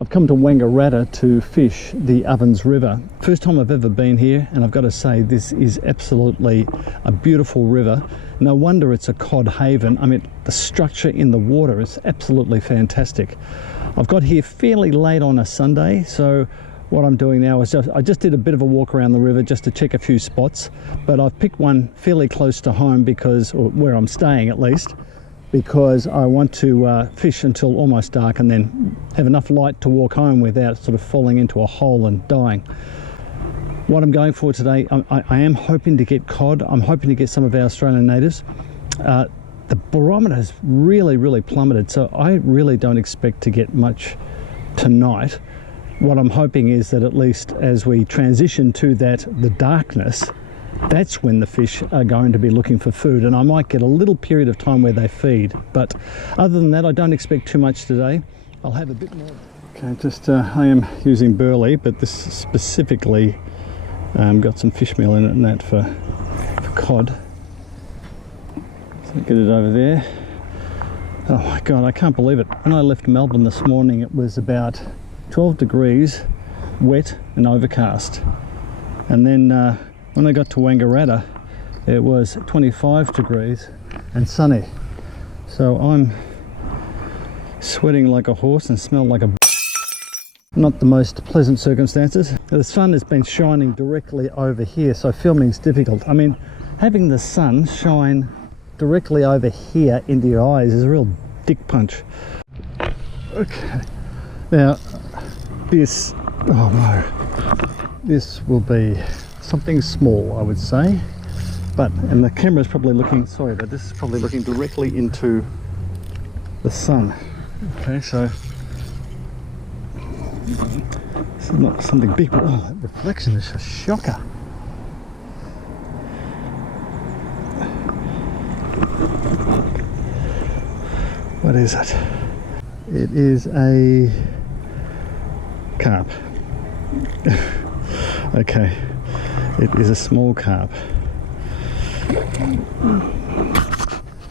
I've come to Wangaratta to fish the Ovens River. First time I've ever been here, and I've got to say this is absolutely a beautiful river. No wonder it's a cod haven. I mean, the structure in the water is absolutely fantastic. I've got here fairly late on a Sunday, so what I'm doing now is I just did a bit of a walk around the river just to check a few spots, but I've picked one fairly close to home because, or where I'm staying at least, because I want to fish until almost dark and then have enough light to walk home without sort of falling into a hole and dying. What I'm going for today, I am hoping to get cod. I'm hoping to get some of our Australian natives. The barometer has really plummeted, so I really don't expect to get much tonight. What I'm hoping is that at least as we transition to the darkness, that's when the fish are going to be looking for food, and I might get a little period of time where they feed. But other than that, I don't expect too much today. I'll have a bit more. Okay, I am using burley, but this specifically got some fish meal in it and that for cod. So get it over there. Oh my God, I can't believe it. When I left Melbourne this morning, it was about 12 degrees, wet and overcast. And then when I got to Wangaratta, it was 25 degrees and sunny. So I'm sweating like a horse and smell like a... Not the most pleasant circumstances. The sun has been shining directly over here, so filming's difficult. I mean, having the sun shine directly over here into your eyes is a real dick punch. Okay, now this, oh no, this will be something small, I would say, and the camera is probably looking, sorry, but this is probably looking directly into the sun. Okay, so it's not something big, but oh, that reflection is a shocker. What is it? It is a carp. Okay. It is a small carp.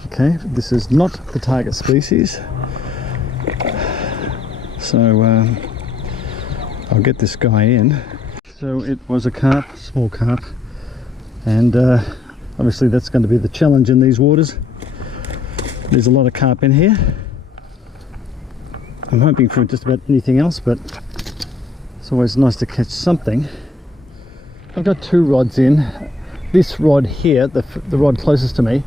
Okay, this is not the target species, so I'll get this guy in. So it was a carp, small carp, and obviously that's going to be the challenge in these waters. There's a lot of carp in here. I'm hoping for just about anything else, but it's always nice to catch something. I've got two rods in. This rod here, the rod closest to me,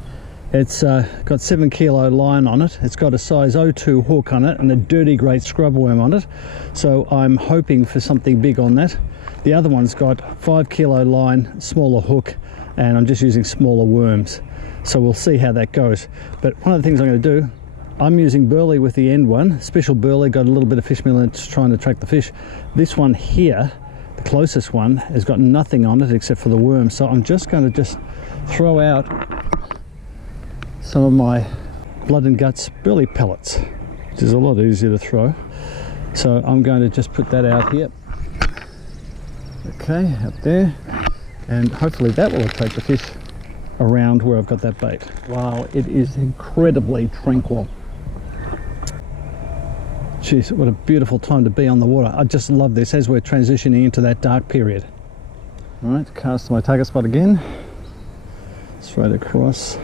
it's got 7 kilo line on it. It's got a size 02 hook on it and a dirty great scrub worm on it. So I'm hoping for something big on that. The other one's got 5 kilo line, smaller hook, and I'm just using smaller worms. So we'll see how that goes. But one of the things I'm going to do, I'm using burley with the end one, special burley, got a little bit of fish meal in it to try and attract the fish. This one here, the closest one, has got nothing on it except for the worm, so I'm just going to throw out some of my blood and guts burley pellets, which is a lot easier to throw. So I'm going to just put that out here. Okay, up there, and hopefully that will attract the fish around where I've got that bait. Wow, it is incredibly tranquil. Jeez, what a beautiful time to be on the water. I just love this as we're transitioning into that dark period. All right, cast my target spot again. Straight across.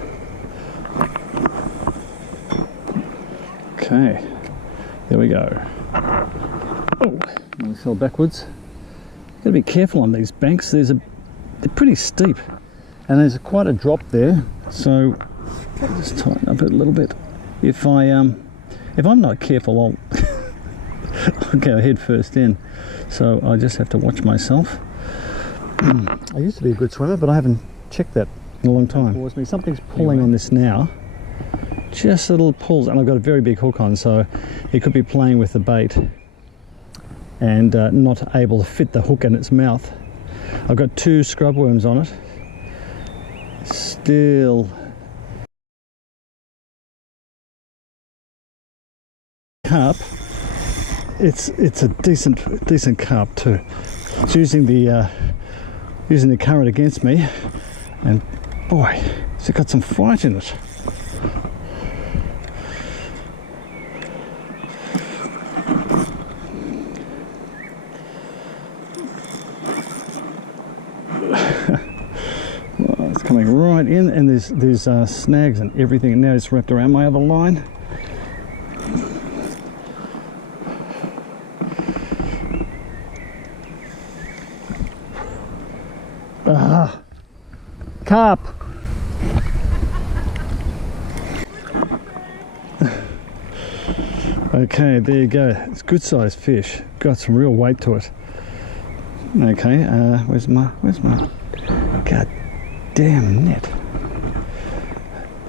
Okay, there we go. Oh, I fell backwards. Got to be careful on these banks. They're pretty steep, and there's quite a drop there. So I'll just tighten up it a little bit. If I'm not careful, I'll go head first in. So I just have to watch myself. I used to be a good swimmer, but I haven't checked that in a long time. Something's pulling on this now. Just little pulls, and I've got a very big hook on, so it could be playing with the bait and not able to fit the hook in its mouth. I've got 2 scrub worms on it. Still carp. It's a decent carp too. It's using the current against me, and boy, it's got some fight in it. coming right in, and there's snags and everything, and now it's wrapped around my other line. Ah, carp. Okay, there you go. It's good sized fish. Got some real weight to it. Okay, where's my god damn net?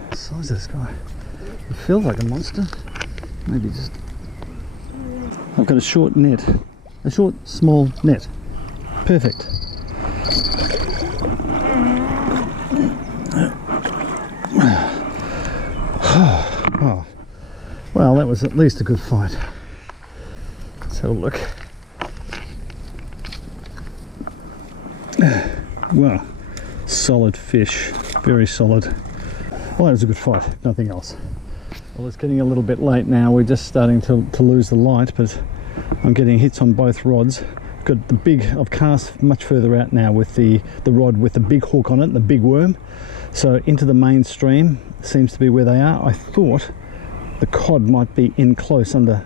The size of this guy. It feels like a monster. Maybe just. I've got a short net. A short, small net. Perfect. Oh. Well, that was at least a good fight. Let's have a look. Well, solid fish, very solid. Well, that was a good fight, nothing else. Well, it's getting a little bit late now. We're just starting to lose the light, but I'm getting hits on both rods. Got the big, I've cast much further out now with the rod with the big hook on it, the big worm. So into the main stream seems to be where they are. I thought the cod might be in close into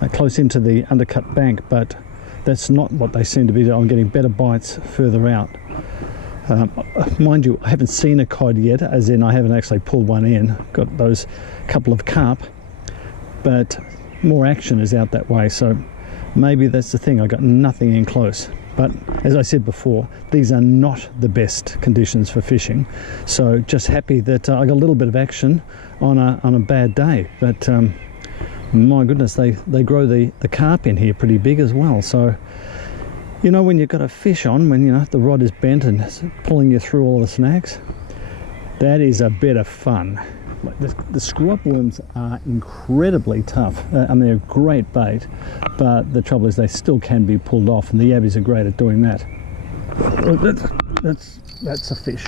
the undercut bank, but that's not what they seem to be. I'm getting better bites further out. Mind you, I haven't seen a cod yet, as in I haven't actually pulled one in. Got those couple of carp, but more action is out that way, so maybe that's the thing. I got nothing in close. But as I said before, these are not the best conditions for fishing, so just happy that I got a little bit of action on a bad day. But my goodness, they grow the carp in here pretty big as well. So you know, when you've got a fish on, when you know the rod is bent and it's pulling you through all the snags, that is a bit of fun. The screw up worms are incredibly tough. I mean, they're a great bait, but the trouble is they still can be pulled off, and the yabbies are great at doing that. That's a fish.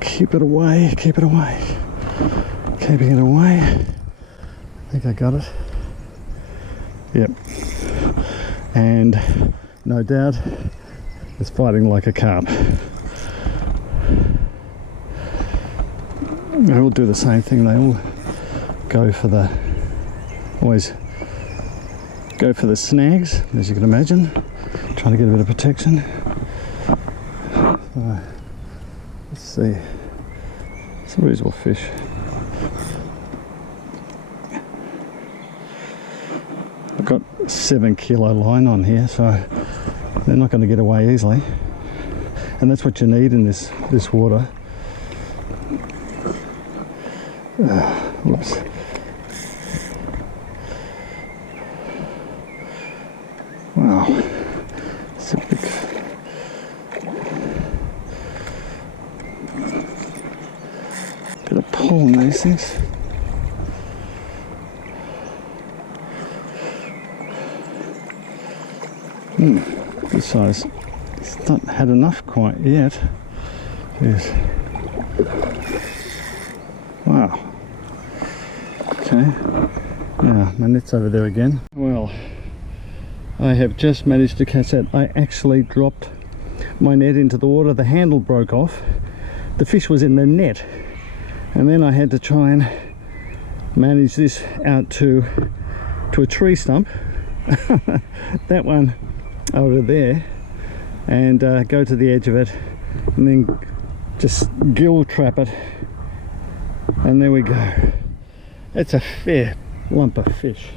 Keep it away, keep it away. Keeping it away. I think I got it. Yep. And no doubt it's fighting like a carp. They all do the same thing. They all always go for the snags, as you can imagine, trying to get a bit of protection. Let's see. It's a reasonable fish. I've got 7 kilo line on here, so they're not going to get away easily. And that's what you need in this water. Whoops. Wow. It's a big... bit of pull on these things. Good size. It's not had enough quite yet. Jeez. Wow. Okay. Now, my net's over there again. Well, I have just managed to catch that. I actually dropped my net into the water. The handle broke off. The fish was in the net. And then I had to try and manage this out to a tree stump. That one over there. And go to the edge of it. And then just gill trap it. And there we go. It's a fair lump of fish.